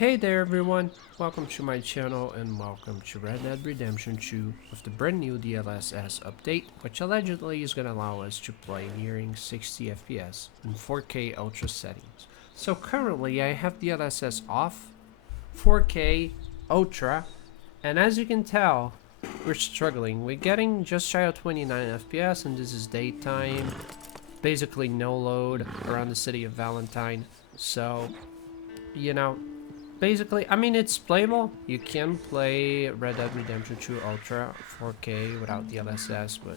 Hey there everyone, welcome to my channel and welcome to Red Dead Redemption 2 with the brand new DLSS update, which allegedly is going to allow us to play nearing 60 FPS in 4K Ultra settings. So currently I have DLSS off, 4K Ultra, and as you can tell, we're struggling. We're getting just shy of 29 FPS and this is daytime, basically no load around the city of Valentine, so, you know, basically, I mean, it's playable. You can play Red Dead Redemption 2 Ultra 4K without DLSS, but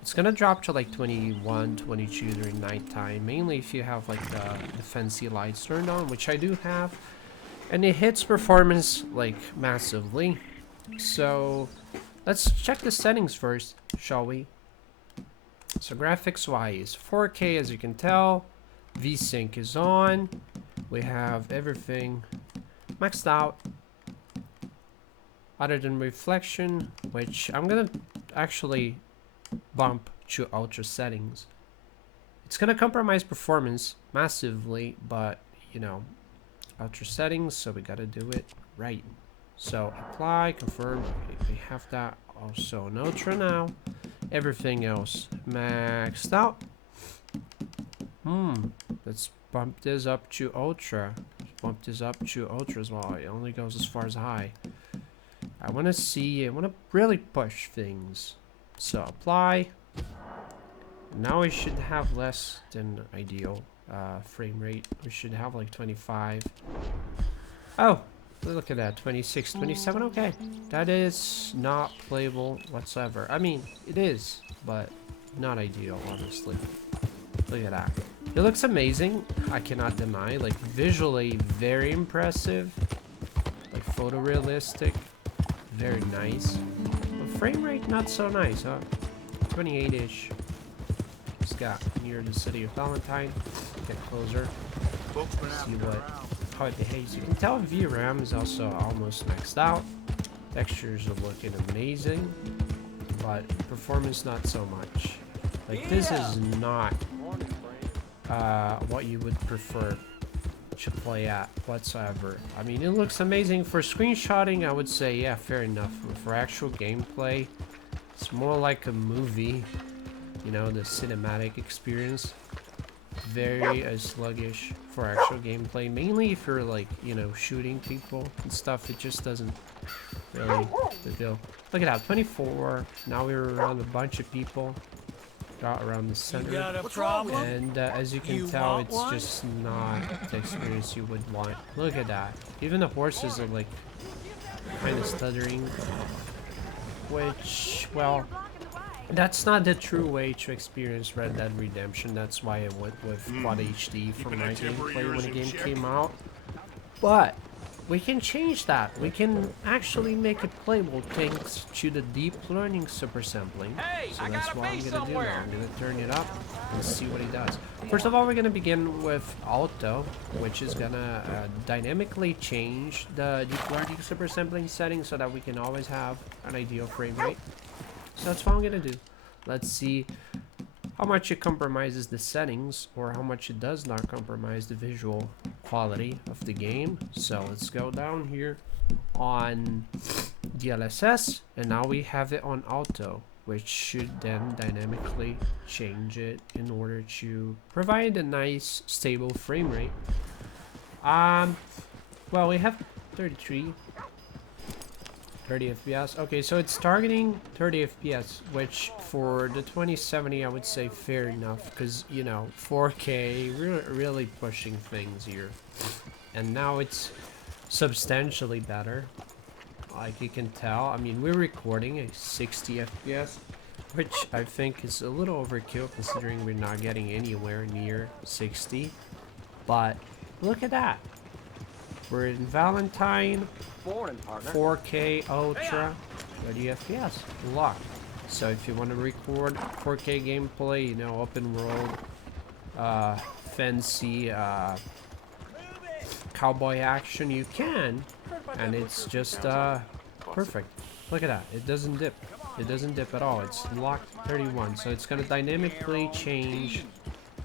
it's gonna drop to like 21, 22 during nighttime, mainly if you have like the fancy lights turned on, which I do have, and it hits performance like massively. So let's check the settings first, shall we? So graphics wise, 4K as you can tell, VSync is on, we have everything maxed out other than reflection, which I'm gonna actually bump to ultra settings. It's gonna compromise performance massively, but you know, ultra settings, so we gotta do it right. So apply, confirm. Okay, we have that also in ultra now. Everything else maxed out. Let's bump this up to ultra. Bump this up to ultra as well. It only goes as far as high. I want to really push things. So apply. Now we should have less than ideal frame rate. We should have like 25. Oh, look at that, 26, 27. Okay, that is not playable whatsoever. I mean, it is, but not ideal, honestly. Look at that. It looks amazing, I cannot deny. Like, visually very impressive. Like, photorealistic. Very nice. But frame rate, not so nice, huh? 28-ish. Just got near the city of Valentine. Get closer. See how it behaves. You can tell VRAM is also almost maxed out. Textures are looking amazing. But performance, not so much. Like, this is not what you would prefer to play at whatsoever. I mean, it looks amazing for screenshotting. I would say, yeah, fair enough. But for actual gameplay, it's more like a movie. You know, the cinematic experience. Very sluggish for actual gameplay. Mainly if you're like, you know, shooting people and stuff. It just doesn't really the deal. Look at that, 24. Now we're around a bunch of people. Got around the center, and as you can tell, it's just not the experience you would want. Look at that. Even the horses are like kind of stuttering, which, well, that's not the true way to experience Red Dead Redemption. That's why I went with Quad HD for my gameplay when the game came out. But we can change that. We can actually make it playable thanks to the deep learning super sampling. So that's what I'm gonna do now. I'm gonna turn it up and see what it does. First of all, we're gonna begin with auto, which is gonna dynamically change the deep learning super sampling setting so that we can always have an ideal frame rate. So that's what I'm gonna do. Let's see how much it compromises the settings or how much it does not compromise the visual quality of the game. So let's go down here on DLSS, and now we have it on auto, which should then dynamically change it in order to provide a nice stable frame rate. Well, we have 30 FPS. Okay, so it's targeting 30 FPS, which for the 2070 I would say fair enough, because, you know, 4K, we're really pushing things here. And now it's substantially better, like you can tell. I mean, we're recording a 60 FPS, which I think is a little overkill considering we're not getting anywhere near 60. But look at that. We're in Valentine, 4K Ultra, 30 FPS, locked. So if you want to record 4K gameplay, you know, open world, fancy, cowboy action, you can, and it's just, perfect. Look at that, it doesn't dip. It doesn't dip at all. It's locked 31, so it's going to dynamically change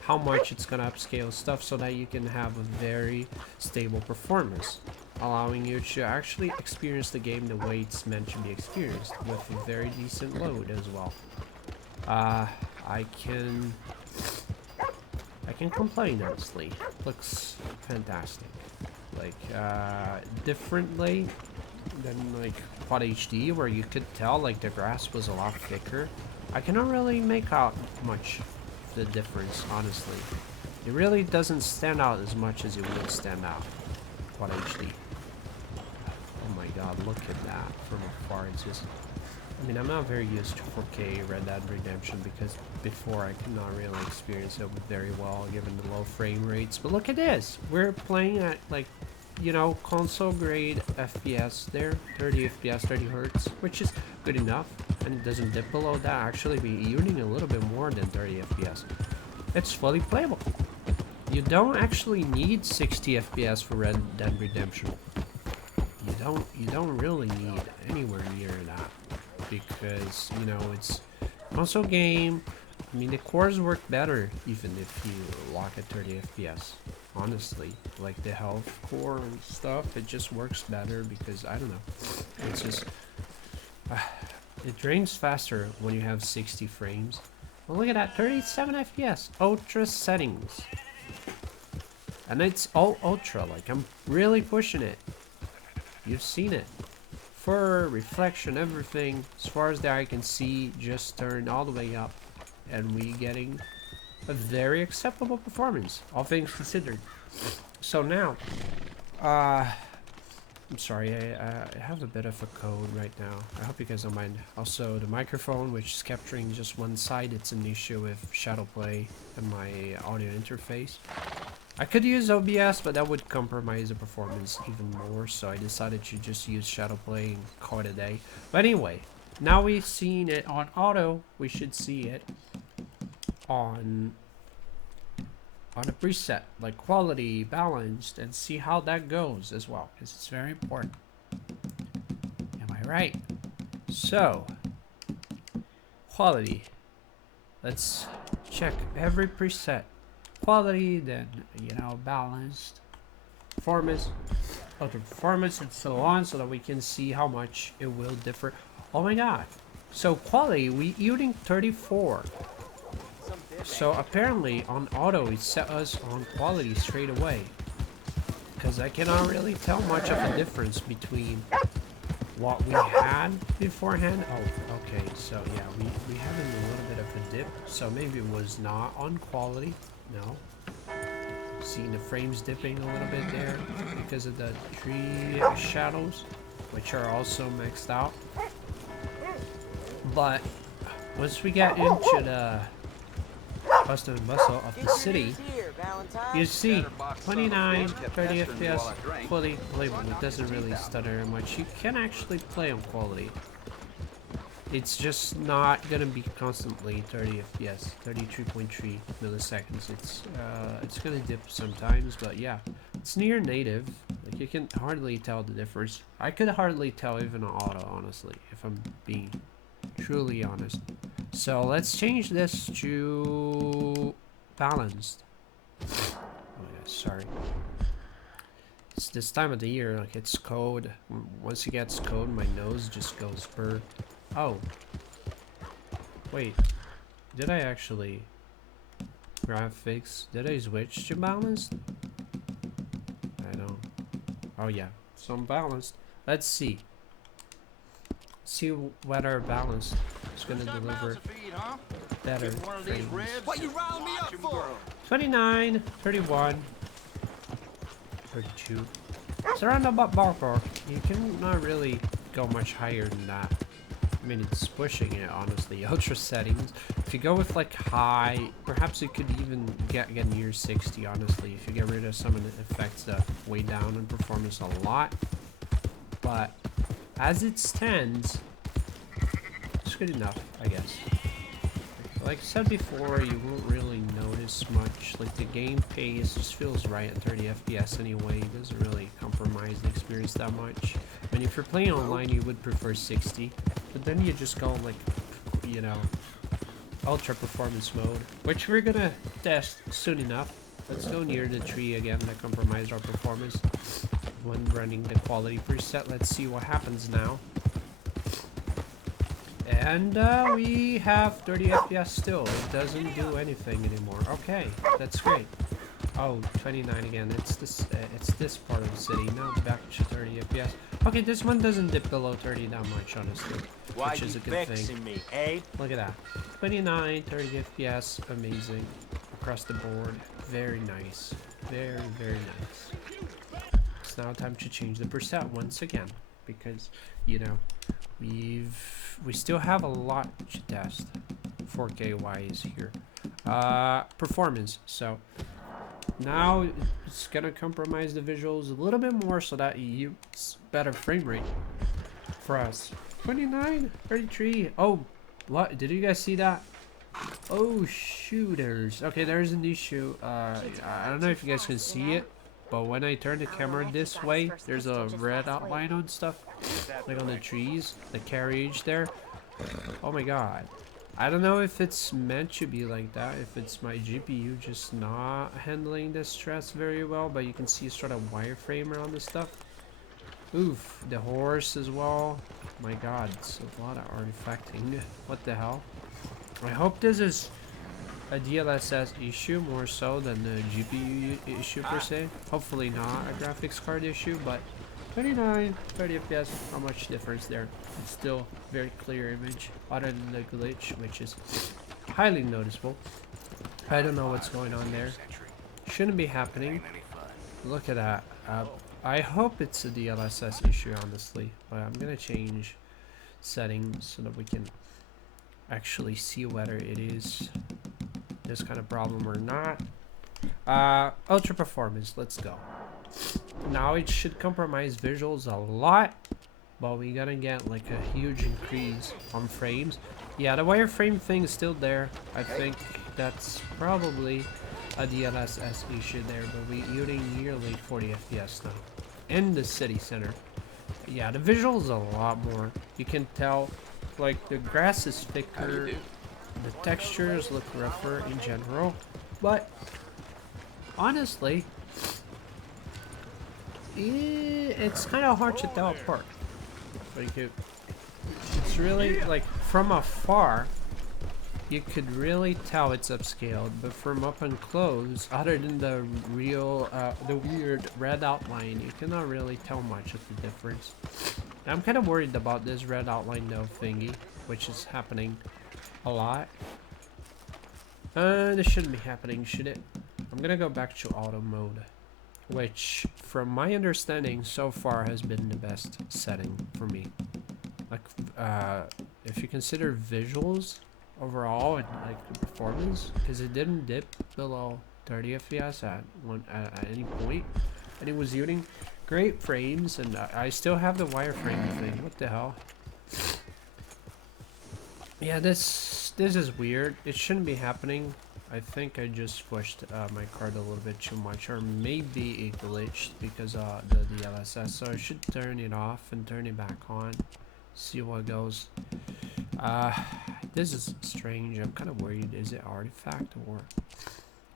how much it's gonna upscale stuff so that you can have a very stable performance. allowing you to actually experience the game the way it's meant to be experienced, with a very decent load as well. I can complain, honestly. Looks fantastic. Like, differently than like Quad HD, where you could tell like the grass was a lot thicker. I cannot really make out much of the difference, honestly. It really doesn't stand out as much as it would stand out Quad HD. Oh my god, look at that from afar. It's just, I mean, I'm not very used to 4K Red Dead Redemption because before I could not really experience it very well given the low frame rates. But look at this. We're playing at like, you know, console grade FPS there, 30 FPS, 30 Hertz, which is good enough. And it doesn't dip below that. Actually, we're using a little bit more than 30 FPS. It's fully playable. You don't actually need 60 FPS for Red Dead Redemption. You don't really need anywhere near that, because, you know, it's also a game. I mean, the cores work better even if you lock at 30 FPS. Honestly, like the health core and stuff, it just works better because, I don't know, it's just it drains faster when you have 60 frames. Well, look at that, 37 FPS, ultra settings, and it's all ultra. Like, I'm really pushing it. You've seen it. For reflection, everything, as far as the eye can see, just turned all the way up, and we getting a very acceptable performance, all things considered. So now, I'm sorry, I have a bit of a cold right now. I hope you guys don't mind. Also, the microphone, which is capturing just one side, it's an issue with shadow play and my audio interface. I could use OBS, but that would compromise the performance even more, so I decided to just use shadow play and call it a day. But anyway, now we've seen it on auto, we should see it on a preset, like quality, balanced, and see how that goes as well, because it's very important. Am I right? So, quality. Let's check every preset. Quality, then, you know, balanced, performance, other performance, and so on, so that we can see how much it will differ. Oh my god. So quality, we using 34. So apparently on auto it set us on quality straight away, because I cannot really tell much of a difference between what we had beforehand. Oh, okay, so yeah, we having a little bit of a dip, so maybe it was not on quality. No, seeing the frames dipping a little bit there because of the tree shadows, which are also maxed out. But once we get into the hustle and bustle of the city, you see 29, 30 FPS, fully playable. It doesn't really stutter much. You can actually play on quality. It's just not gonna be constantly 30 FPS, 33.3 milliseconds. It's gonna dip sometimes, but yeah, it's near native. Like, you can hardly tell the difference. I could hardly tell even on auto, honestly, if I'm being truly honest. So let's change this to balanced. Oh yeah, sorry. It's this time of the year, like, it's cold. Once it gets cold, my nose just goes burr. Oh. Wait. Did I actually graphics? Did I switch to balanced? I don't. Oh yeah. So I'm balanced. Let's see. See whether balanced is gonna deliver better frames. What you round me up for? 29, 31, 32. It's around about ballpark. You can not really go much higher than that. I mean, it's pushing it, honestly. Ultra settings. If you go with like high, perhaps it could even get near 60, honestly. If you get rid of some of the effects that weigh down on performance a lot. But as it stands, it's good enough, I guess. Like I said before, you won't really notice much. Like, the game pace just feels right at 30 FPS anyway. It doesn't really compromise the experience that much. I mean, if you're playing online, you would prefer 60. But then you just go like, you know, ultra performance mode, which we're gonna test soon enough. Let's go near the tree again that compromised our performance. when running the quality preset. Let's see what happens now. And we have 30 FPS still. It doesn't do anything anymore. Okay, that's great. Oh, 29 again. It's this part of the city. Now back to 30 FPS. Okay, this one doesn't dip below 30 that much, honestly, which is a good thing. Me, eh? Look at that. 29, 30 FPS, amazing across the board. Very nice. Very, very nice. It's now time to change the preset once again because, you know, we still have a lot to test 4K wise here. Performance. So now it's gonna compromise the visuals a little bit more so that you better frame rate for us. 29, 33. Oh, what? Did you guys see that? Oh, shooters. Okay, there's an issue. I don't know if you guys can see it, but when I turn the camera this way, there's a red outline on stuff, like on the trees, the carriage there. Oh my god. I don't know if it's meant to be like that, if it's my GPU just not handling the stress very well, but you can see sort of wireframe around the stuff. Oof, the horse as well. My god, it's a lot of artifacting. What the hell? I hope this is a DLSS issue more so than the GPU issue per se. Hopefully not a graphics card issue, but 29, 30 FPS, not much difference there. It's still very clear image, other than the glitch, which is highly noticeable. I don't know what's going on there. Shouldn't be happening. Look at that. I hope it's a DLSS issue, honestly, but I'm gonna change settings so that we can actually see whether it is this kind of problem or not. Ultra performance, let's go. Now it should compromise visuals a lot, but we're gonna get like a huge increase on frames. Yeah, the wireframe thing is still there. I think that's probably a DLSS issue there, but we're using nearly 40 FPS now in the city center. Yeah, the visuals a lot more. You can tell, like, the grass is thicker, the textures look rougher in general, but honestly, it's kind of hard to tell apart. Like it's really, like, from afar you could really tell it's upscaled, but from up and close, other than the real the weird red outline, you cannot really tell much of the difference. I'm kind of worried about this red outline though thingy, which is happening a lot. This shouldn't be happening, should it? I'm gonna go back to auto mode, which from my understanding so far has been the best setting for me. Like if you consider visuals overall and like the performance, because it didn't dip below 30 FPS at any point, and it was using great frames, and I still have the wireframe thing. What the hell? Yeah, this is weird. It shouldn't be happening. I think I just pushed my card a little bit too much, or maybe it glitched because of the DLSS. So I should turn it off and turn it back on. See what goes. This is strange. I'm kind of worried. Is it artifact or?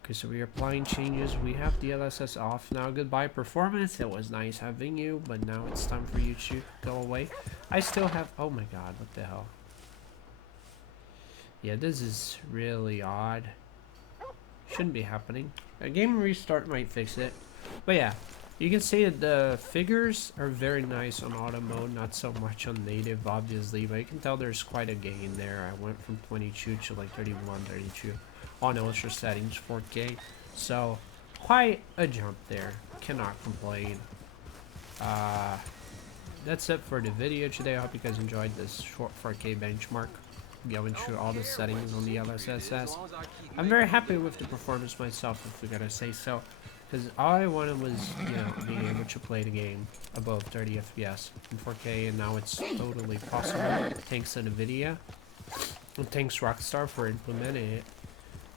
Okay, so we are applying changes. We have DLSS off now. Goodbye performance. It was nice having you, but now it's time for you to go away. I still have. Oh my god! What the hell? Yeah, this is really odd. Shouldn't be happening. A game restart might fix it. But yeah, you can see that the figures are very nice on auto mode, not so much on native, obviously, but you can tell there's quite a gain there. I went from 22 to like 31, 32 on ultra settings, 4K. So quite a jump there. Cannot complain. That's it for the video today. I hope you guys enjoyed this short 4K benchmark, going through all the settings on the DLSS. I'm very happy with the performance myself, if we gotta say so, because all I wanted was, you know, being able to play the game above 30 FPS in 4K, and now it's totally possible thanks to Nvidia, and thanks Rockstar for implementing it.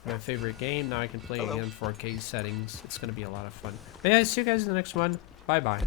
My favorite game. Now I can play it in 4K settings. It's gonna be a lot of fun. But yeah, see you guys in the next one. Bye bye.